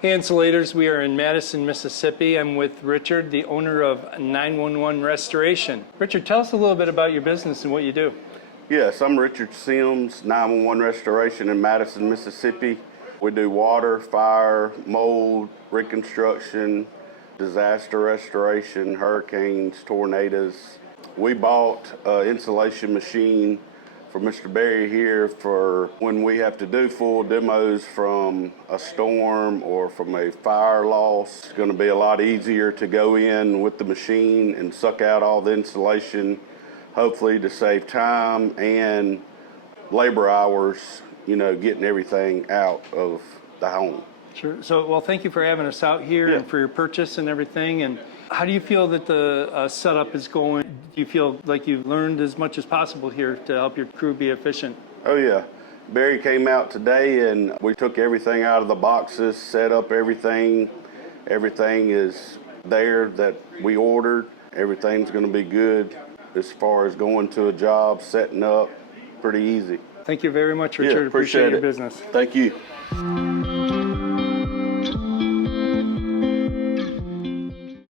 Hey Insulators, we are in Madison, Mississippi. I'm with Richard, the owner of 911 Restoration. Richard, tell us a little bit about your business and what you do. Yes, I'm Richard Sims, 911 Restoration in Madison, Mississippi. We do water, fire, mold, reconstruction, disaster restoration, hurricanes, tornadoes. We bought an insulation machine for Mr. Berry here for when we have to do full demos from a storm or from a fire loss. It's going to be a lot easier to go in with the machine and suck out all the insulation, hopefully to save time and labor hours, getting everything out of the home. Sure. So, well, thank you for having us out here and for your purchase and everything. And how do you feel that the setup is going? Do you feel like you've learned as much as possible here to help your crew be efficient? Oh, yeah. Barry came out today and we took everything out of the boxes, set up everything. Everything is there that we ordered. Everything's going to be good as far as going to a job, setting up, pretty easy. Thank you very much, Richard. Yeah, appreciate your it. business. Thank you.